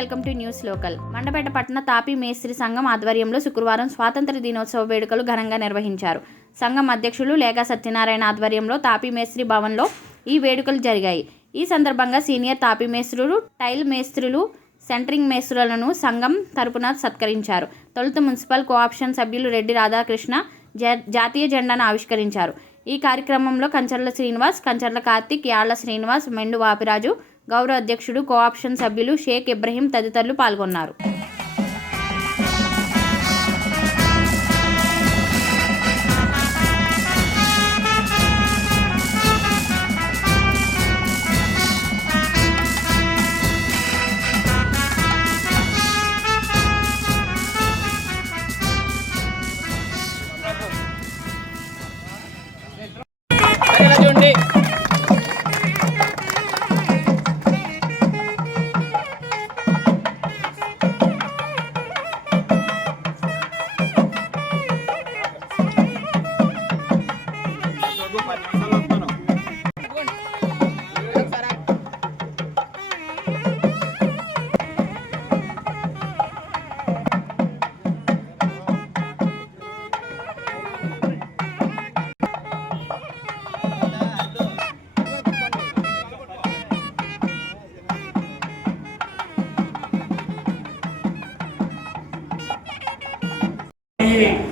Welcome to news local. Mandapeta పట్టణ తాపీ మేస్త్రి సంఘం ఆధ్వర్యంలో శుక్రవారం స్వాతంత్ర దినోత్సవ వేడుకలు ఘనంగా నిర్వహించారు. సంఘం అధ్యక్షులు లేగా సత్యనారాయణ ఆధ్వర్యంలో తాపీ మేస్త్రి భవన్లో ఈ వేడుకలు జరిగాయి. ఈ సందర్భంగా సీనియర్ తాపీ మేస్త్రులు, టైల్ మేస్త్రులు, సెంటరింగ్ మేస్త్రులను సంఘం తరపున సత్కరించారు. తొలుత మున్సిపల్ కోఆప్షన్ సభ్యులు రెడ్డి రాధాకృష్ణ జాతీయ జెండాను ఆవిష్కరించారు. ఈ కార్యక్రమంలో కంచర్ల శ్రీనివాస్, కంచర్ల కార్తిక్, యాళ్ల శ్రీనివాస్, మెండు వాపిరాజు, గౌరవ అధ్యక్షుడు, కోఆప్షన్ సభ్యులు షేక్ ఇబ్రహీం తదితరులు పాల్గొన్నారు.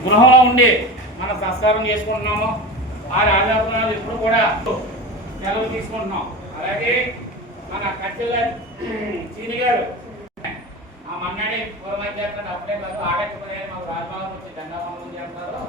గృహంలో ఉండి మనం సంస్కారం చేసుకుంటున్నాము. ఆ రాజాపురాలు ఇప్పుడు కూడా సెలవు తీసుకుంటున్నాం. అలాగే మన కట్టెల చీని గారు ఆ మన్నాడే పూర్వం చేస్తారు. అప్పుడే కాదు ఆగస్టు 15 మాకు రాజభవన్ వచ్చి దండాభవనం చేస్తారు.